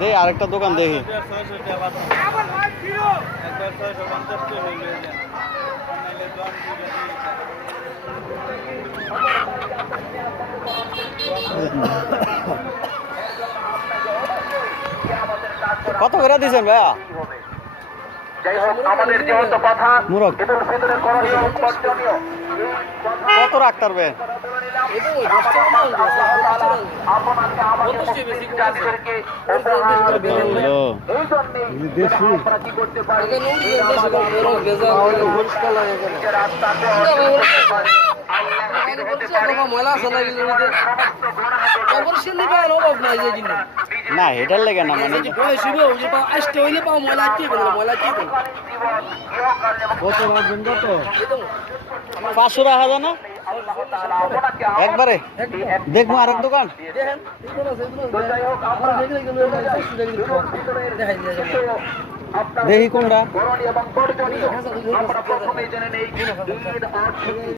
দে আরেকটা দোকান দেখি। কত করে দিয়েছেন ভাইয়া? যাই হোক আমাদের যেহেতু কথা মুরগ এদের ভিতরে করণীয় বর্জনীয় কত রাখতে পারবে? না এটার লেগে না মানে কত রাখবেন? কত 500 রাখা যায় না একবারে? দেখবো আরেক দোকান দেখি কোনটা।